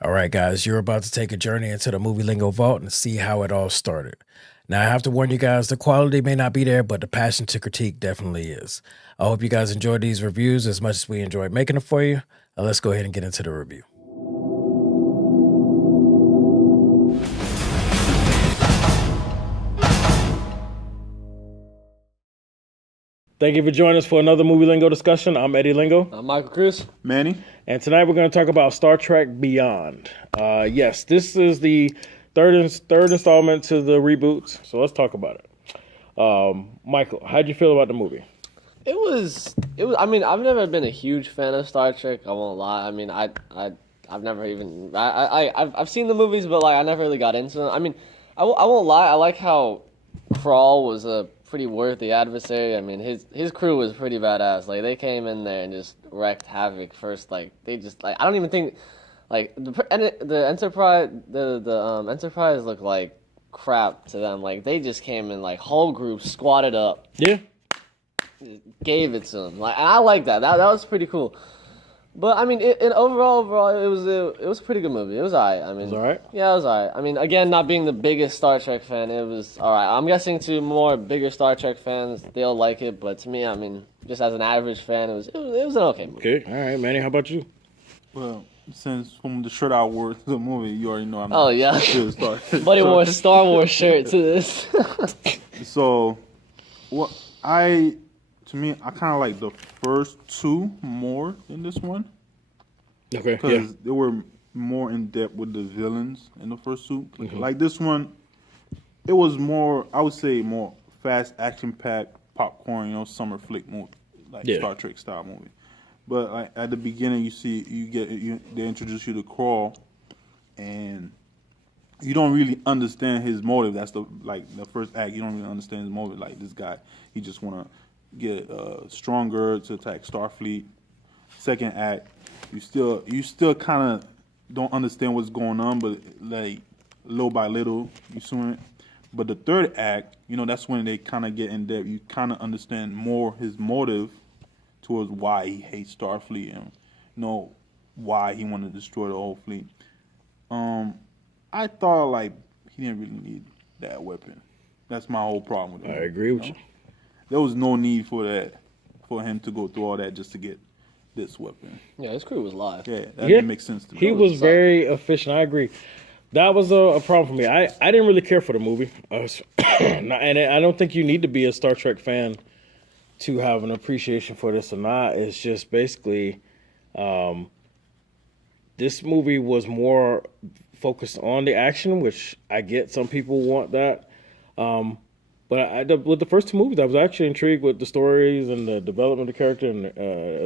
All right, guys, you're about to take a journey into the Movie Lingo vault and see how it all started. Now, I have to warn you guys, the quality may not be there, but the passion to critique definitely is. I hope you guys enjoyed these reviews as much as we enjoyed making them for you. Let's go ahead and get into the review. Thank you for joining us for another Movie Lingo discussion. I'm Eddie Lingo. I'm Michael Cruz. Manny. And tonight we're going to talk about Star Trek Beyond. Yes, this is the third installment to the reboots, so let's talk about it. Michael, how'd you feel about the movie? It was. I mean, I've never been a huge fan of Star Trek. I won't lie. I mean, I've never even. I've seen the movies, but like I never really got into them. I mean, I won't lie. I like how Karl was a pretty worthy adversary. I mean, his crew was pretty badass. Like they came in there and just wrecked havoc. First, like they just like I don't even think like the Enterprise the Enterprise looked like crap to them. Like they just came in like whole group squatted up. Yeah. Gave it to them. Like and I like that. That was pretty cool. But I mean, overall, it was a pretty good movie. It was alright. I mean, It was alright? Yeah, it was alright. I mean, again, not being the biggest Star Trek fan, it was alright. I'm guessing to more bigger Star Trek fans, they'll like it. But to me, I mean, just as an average fan, it was an okay movie. Okay, all right, Manny, how about you? Well, since from the shirt I wore to the movie, you already know I'm Oh yeah, Buddy wore a Star Wars shirt to this. So, to me, I kind of like the first two more than this one. Okay, Because they were more in depth with the villains in the first two. Mm-hmm. Like this one, it was more, I would say, more fast, action-packed, popcorn, summer flick movie, like Star Trek style movie. But like at the beginning, they introduce you to Karl, and you don't really understand his motive. That's the first act. You don't really understand his motive. Like this guy, he just want to get stronger to attack Starfleet. Second act, you still kind of don't understand what's going on, but like little by little you see it. But the third act, that's when they kind of get in depth. You kind of understand more his motive towards why he hates Starfleet and why he wanted to destroy the whole fleet. I thought like he didn't really need that weapon. That's my whole problem with it. I agree with you. There was no need for that, for him to go through all that just to get this weapon. Yeah, his crew was live. Yeah, that didn't make sense to me. He was very efficient. I agree. That was a problem for me. I didn't really care for the movie. And I don't think you need to be a Star Trek fan to have an appreciation for this or not. It's just basically this movie was more focused on the action, which I get some people want that. But with the first two movies, I was actually intrigued with the stories and the development of the character and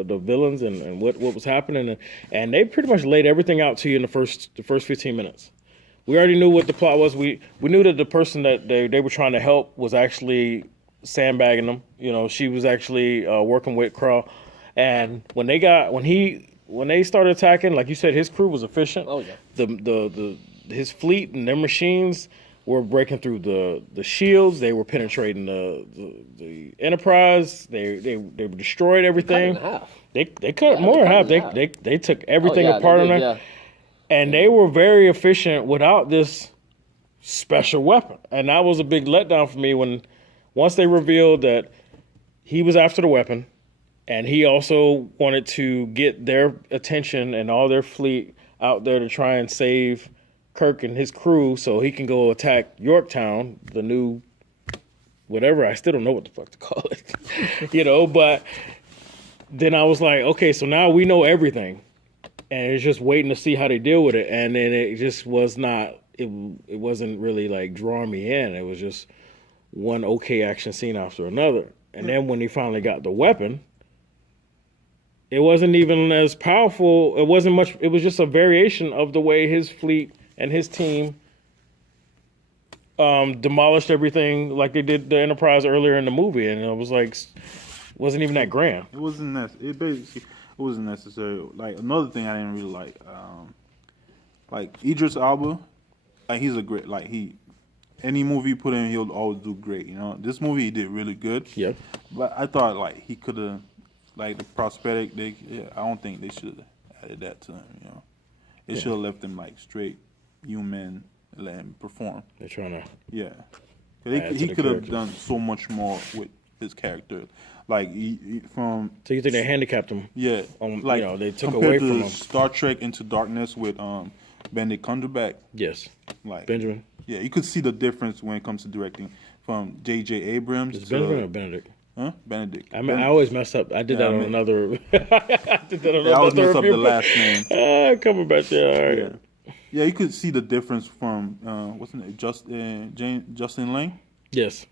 the villains and what was happening. And they pretty much laid everything out to you in the first 15 minutes. We already knew what the plot was. We knew that the person that they were trying to help was actually sandbagging them. She was actually working with Karl. And when they started attacking, like you said, his crew was efficient. Oh yeah. His fleet and their machines were breaking through the shields. They were penetrating the Enterprise. They destroyed everything. Cut in half. They cut more in half. They took everything apart on there. Yeah. And they were very efficient without this special weapon. And that was a big letdown for me once they revealed that he was after the weapon, and he also wanted to get their attention and all their fleet out there to try and save Kirk and his crew so he can go attack Yorktown, the new whatever. I still don't know what the fuck to call it. But then I was like, okay, so now we know everything. And it's just waiting to see how they deal with it. And then it just was not, it wasn't really like drawing me in. It was just one okay action scene after another. And then when he finally got the weapon, it wasn't even as powerful. It wasn't much. It was just a variation of the way his fleet and his team demolished everything like they did the Enterprise earlier in the movie. And it was like, wasn't even that grand. It wasn't it wasn't necessary. Like another thing I didn't really like Idris Elba, like he's a great any movie you put in he'll always do great. This movie he did really good. Yeah, but I thought like he could have like the prosthetic. I don't think they should have added that to him. It should have left him like straight human and let him perform. They're trying to. Yeah, Add he to the could have character. done so much more with his character. Like from So you think they handicapped him? yeah, Like, you know, they took compared away to from him. Star Trek Into Darkness with Benedict Cumberbatch. Yes. Like Benjamin. yeah, you could see the difference when it comes to directing from J.J. Abrams Is to Benjamin or Benedict? Benedict. I mean, I always mess up. I did Yeah, that I on mean- another. I did that on I always another mess up review. the last name. Coming back there. All right. Yeah. Yeah, you could see the difference from what's his name, Justin Lang Yes.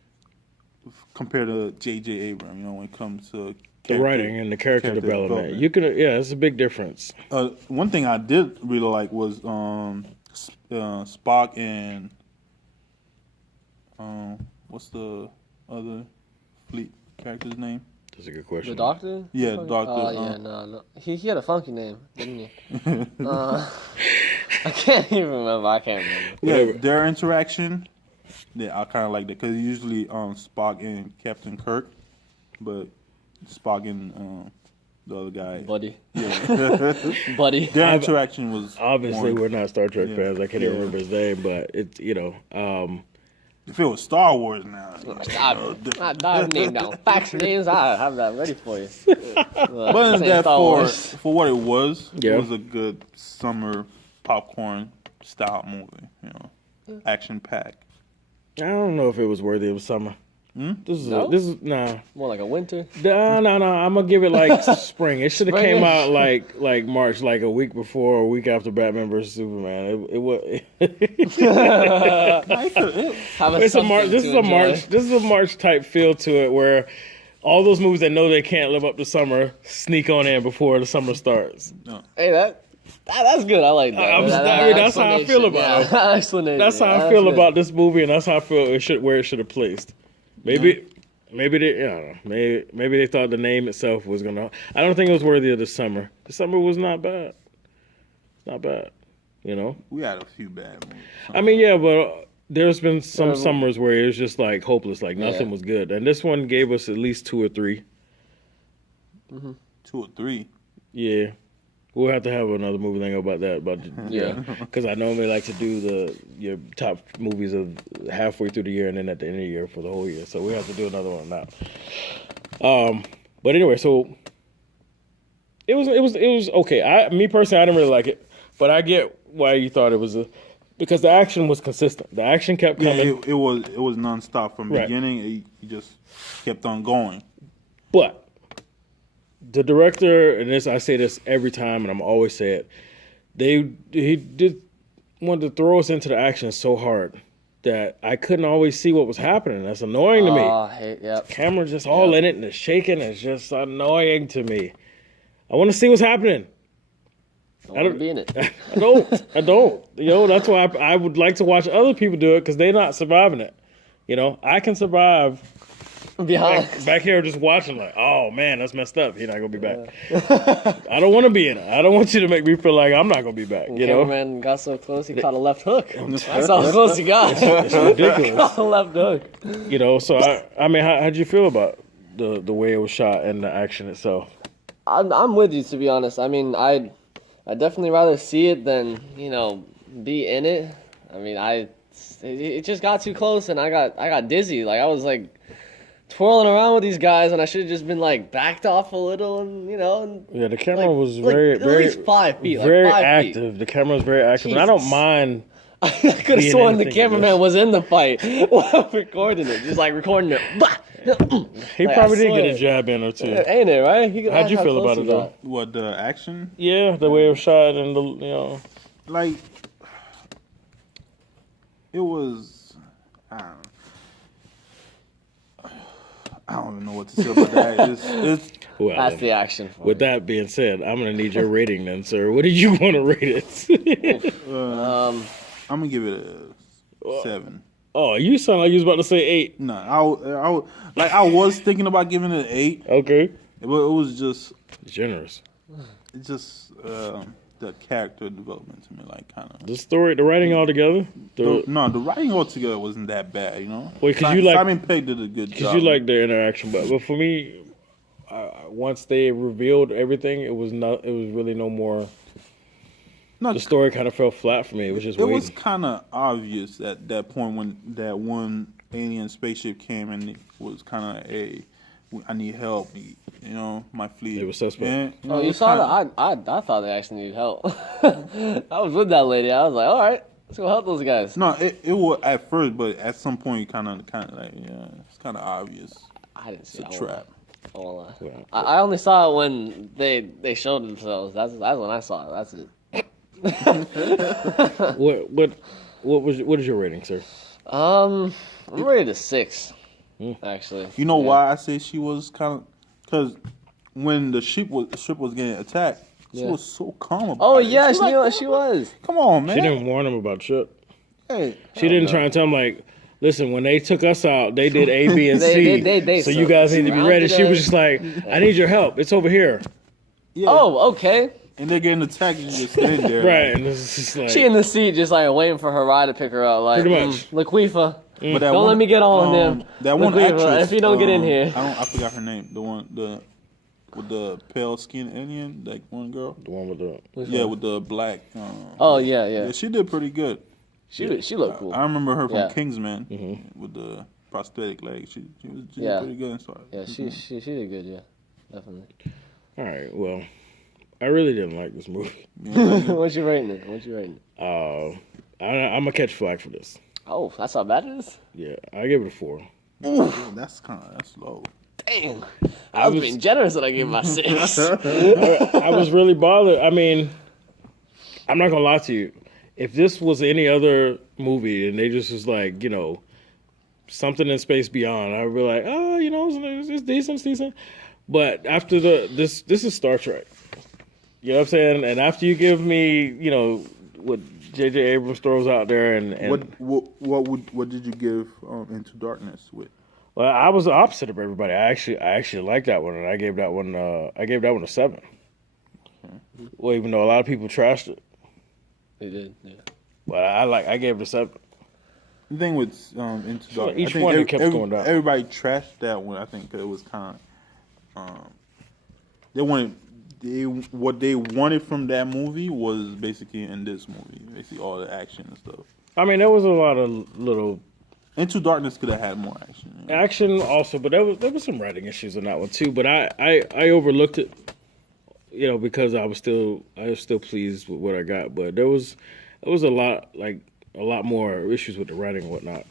compared to J.J. Abrams. You know, when it comes to The writing and the character development. development. You can, yeah, it's a big difference. One thing I did really like was Spock and what's the other fleet character's name? That's a good question. The Doctor? Yeah, Doctor. Oh yeah, no. He had a funky name, didn't he? I can't even remember. I can't remember. Yeah, their interaction. Yeah, I kind of like that because usually Spock and Captain Kirk, but Spock and the other guy. Buddy. Yeah. Buddy. Their interaction was Obviously, more- we're not Star Trek Yeah. fans. I can't even remember his name, but it's, you know, If it was Star Wars now. I name down facts names. I have that ready for you. But is that for what it was? Yeah. It was a good summer popcorn style movie. You know, action packed. I don't know if it was worthy of summer. No? This is nah. More like a winter. No. I'm gonna give it like spring. It should have Spring? came out like March, like a week before or a week after Batman versus Superman. It was. It's a March. This is a March type feel to it, where all those movies that know they can't live up to summer sneak on in before the summer starts. Hey, that's good. I like that. That's how I feel about it. Explanation. That's how I feel about this movie, and that's how I feel where it should have placed. Maybe they, I don't know. Maybe they thought the name itself was gonna. I don't think it was worthy of the summer. The summer was not bad. Not bad, you know. We had a few bad movies. I mean, yeah, but there's been some summers where it was just like hopeless, like nothing was good, and this one gave us at least 2 or 3. 2 or 3. Yeah. We'll have to have another movie thing about that, because I normally like to do your top movies of halfway through the year and then at the end of the year for the whole year. So we have to do another one now. But anyway, so it was okay. Me personally, I didn't really like it, but I get why you thought it was because the action was consistent. The action kept coming. Yeah, it was nonstop from Right. beginning. It just kept on going. But the director, and I say this every time, and I'm always say it, he did want to throw us into the action so hard that I couldn't always see what was happening. That's annoying to me. Yep. Camera just all in it and it's shaking. It's just annoying to me. I want to see what's happening. I don't be in it. I don't. You know, that's why I would like to watch other people do it because they're not surviving it. You know, I can survive Behind. back here just watching like, oh man, that's messed up. He's not gonna be back. I don't want to be in it. I don't want you to make me feel like I'm not gonna be back. You know, Cameraman got so close he caught a left hook. That's how close he got. it's ridiculous. Caught a left hook. You know, so I mean, how'd you feel about the way it was shot and the action itself? I'm with you, to be honest. I mean, I'd definitely rather see it than be in it. I mean, it just got too close and I got dizzy. Like I was like twirling around with these guys, and I should have just been like backed off a little, and And, Yeah, the camera was like, very, at very, least 5 feet, very like 5 active. The camera was very active, and I don't Jesus. mind. I could have Being sworn the anything cameraman else. was in the fight while recording it, just like recording it. He Like, probably I did get swear. a jab in or two. Ain't it right? How'd you feel about it though? What the action? Yeah, the way it was shot and the Like it was. I don't even know what to say about that. It's Well, That's the action. For with that being said, I'm gonna need your rating then, sir. What did you want to rate it? I'm gonna give it a 7. Oh, you sound like you was about to say 8. No, I was thinking about giving it an 8, Okay, but it was just generous. the character development to me, like kind of. The story, the writing all together. The writing altogether wasn't that bad, Wait, 'cause you like- Simon Pegg did a good Because job. you like the interaction, but for me, once they revealed everything, it was really no more. No, the story kind of fell flat for me. It was just it waiting. was kind of obvious at that point when that one alien spaceship came and it was kind of I need help. You know, my fleet. It was suspect. Yeah, Oh, you saw that? I thought they actually needed help. I was with that lady. I was like, all right, let's go help those guys. No, it was at first, but at some point, you kind of like, yeah, it's kind of obvious. I didn't see It's a it. trap. I won't lie. Yeah. I only saw it when they showed themselves. That's when I saw it. That's it. What is your rating, sir? I'm rated a 6. Actually. You know why I say she was kind of because when the ship was getting attacked, she was so calm about it. Yeah, She she was. Come on, man. She didn't warn him about shit. Hey, She didn't try and tell him like, listen, when they took us out, they did A, B, and C. They so you guys need to be ready. She was just like, I need your help. It's over here. yeah. Oh, okay. And they're getting attacked, and you just stand there. Right. And it's just like, She in the seat, just like waiting for her ride to pick her up. Like, Pretty much. Laquifa, But that don't let me get on them. That one Laquifa, actress. if you don't get in here. I forgot her name. With the pale skin Indian, that one girl. the one with the. With the black. Oh yeah. Yeah, she did pretty good. She looked cool. I remember her from Yeah. Kingsman Mm-hmm. with the prosthetic leg. She did Yeah. pretty good. So, Yeah, she did good. Yeah, definitely. All right. Well, I really didn't like this movie. What you rating it? I'm gonna catch flack for this. Oh, that's how bad it is. Yeah, I gave it a 4. that's low. Dang, I was being generous when I gave my 6. I was really bothered. I mean, I'm not gonna lie to you. If this was any other movie and they just was like, something in Space Beyond, I would be like, oh, it's decent, it's decent. But after this is Star Trek. You know what I'm saying? And after you give me, what J.J. Abrams throws out there, and what did you give Into Darkness with? Well, I was the opposite of everybody. I actually liked that one, and I gave that one a 7. Well, even though a lot of people trashed it, They did. Yeah. but I gave it a 7. The thing with Into Darkness, Each I think one kept going down. Everybody trashed that one. I think 'cause it was kind of what they wanted from that movie was basically in this movie, basically all the action and stuff. I mean, there was a lot of little Into Darkness could have had more action. action also, but there was some writing issues in that one too. But I overlooked it, because I was still pleased with what I got. But there was a lot more issues with the writing and whatnot.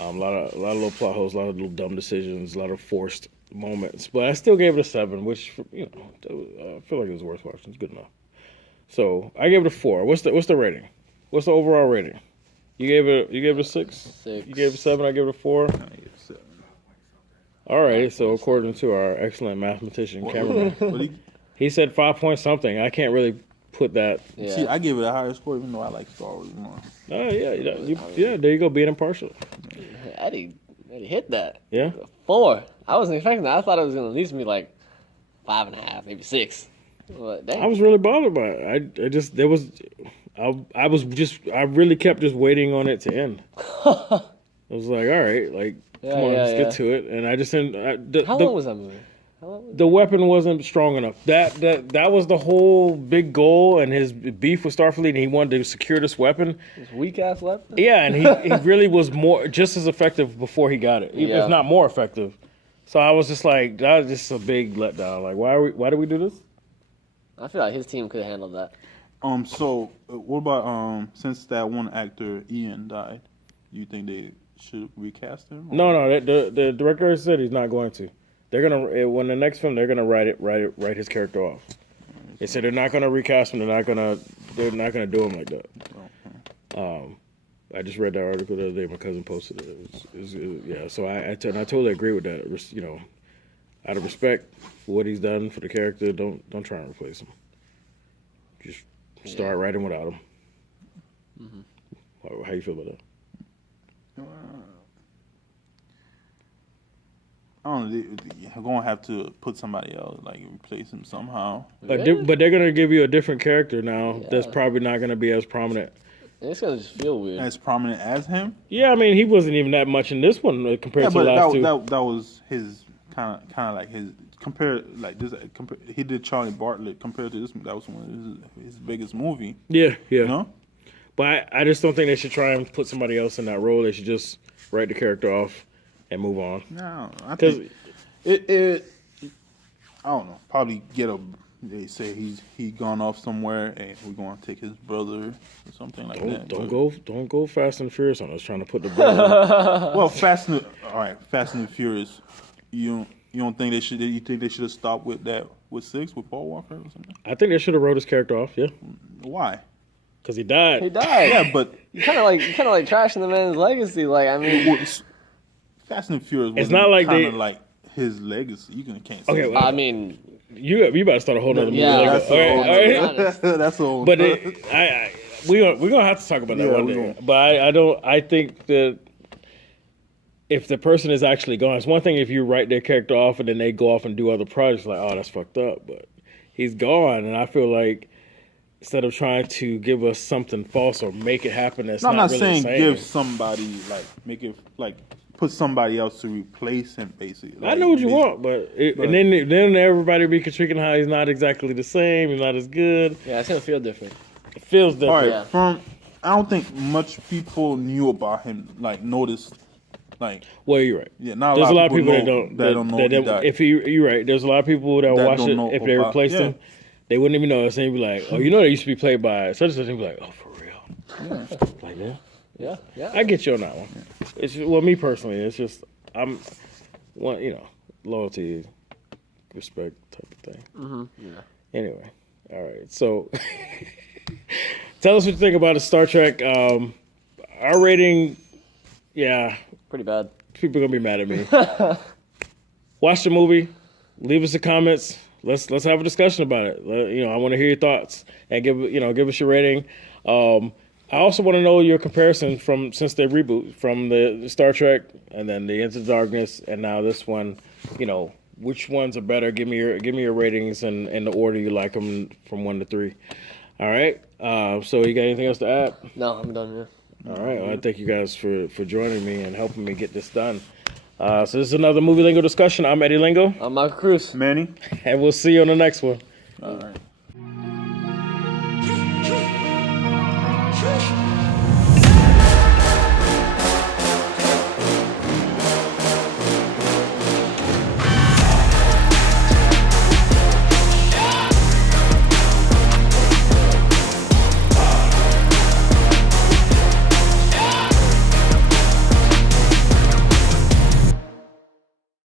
A lot of little plot holes, a lot of little dumb decisions, a lot of forced moments. But I still gave it a 7, which I feel like it was worth watching. It's good enough. So I gave it a 4. What's the rating? What's the overall rating? You gave it a 6? 6. You gave it a 7. I gave it a 4. All right. So according to our excellent mathematician cameraman, he said 5 point something. I can't really put that. Yeah. See, I gave it a higher score, even though I like Star Wars more. Oh yeah. There you go, being impartial. Eddie hit that. Yeah. 4. I wasn't expecting that. I thought it was gonna at least be like 5.5, maybe 6. But dang. I was really bothered by it. I really kept just waiting on it to end. I was like, all right, come on, let's get to it. And I just didn't. How long was that movie? The weapon wasn't strong enough. That was the whole big goal, and his beef with Starfleet, and he wanted to secure this weapon. This weak ass weapon. Yeah, and he really was just as effective before he got it, if not more effective. So I was just like, that was just a big letdown. Like, why did we do this? I feel like his team could have handled that. So what about since that one actor Ian died, you think they should recast him? Or? No. The director said he's not going to. They're gonna when the next film they're gonna write his character off. They said they're not gonna recast him. They're not gonna do him like that. Okay. I just read that article the other day. My cousin posted it. Yeah. So I totally agree with that. Out of respect for what he's done for the character, don't try and replace him. Just start writing without him. Mm-hmm. How you feel about that? I don't know. They're gonna have to put somebody else, like replace him somehow. But they're gonna give you a different character now. Yeah. That's probably not gonna be as prominent. It's gonna just feel weird. As prominent as him? Yeah, I mean he wasn't even that much in this one compared to the last two. That was his kind of like his compared like this. He did Charlie Bartlett compared to this. That was one of his biggest movie. Yeah. You know? But I just don't think they should try and put somebody else in that role. They should just write the character off and move on. No, I think it. I don't know. Probably get a. They say he gone off somewhere, and we're going to take his brother or something like that. Don't go Fast and Furious on us trying to put the brother. Well, Fast and Furious. You don't think they should? You think they should have stopped with that with 6 with Paul Walker or something? I think they should have wrote his character off. Yeah, Why? because he died. He died. Yeah, but You kind of like trashing the man's legacy. Like, I mean, Fast and Furious. It's not like kind they of like his legacy. You can't say Okay, that. well, I mean, you better start a whole nother movie. Yeah, Lego. that's All right, all. all right. That's all. But we're gonna have to talk about that Yeah, one we day. gonna. But I don't. I think that if the person is actually gone, it's one thing if you write their character off and then they go off and do other projects. Like, oh, that's fucked up. But he's gone, and I feel like instead of trying to give us something false or make it happen, that's I'm not really saying the same. give somebody make it put somebody else to replace him. Basically, I know what you want, but and then everybody be critiquing how he's not exactly the same. He's not as good. yeah, it's gonna feel different. It feels different. All right, Yeah. I don't think much people knew about him. Noticed. Well, you're right. Yeah, not There's a lot of people know, that don't know. he died. If you're right, there's a lot of people that That watch don't it. know If they about- replaced him, they wouldn't even know. And be like, "Oh, you know, they used to be played by such and such." And be like, "Oh, for real?" Like, yeah, Yeah. I get you on that one. It's just, well, me personally, it's just loyalty, respect type of thing. Yeah. Anyway, all right. So, tell us what you think about the Star Trek. Our rating, yeah. Pretty bad. People are gonna be mad at me. Watch the movie. Leave us the comments. Let's have a discussion about it. I want to hear your thoughts and give us your rating. I also want to know your comparison since they reboot from the Star Trek and then the Into the Darkness and now this one. Which ones are better? Give me your ratings and in the order you like them from 1 to 3. All right. So you got anything else to add? No, I'm done. Yeah. All right. Well, I thank you guys for joining me and helping me get this done. So this is another Movie Lingo discussion. I'm Eddie Lingo. I'm Michael Cruz. Manny. And we'll see you on the next one.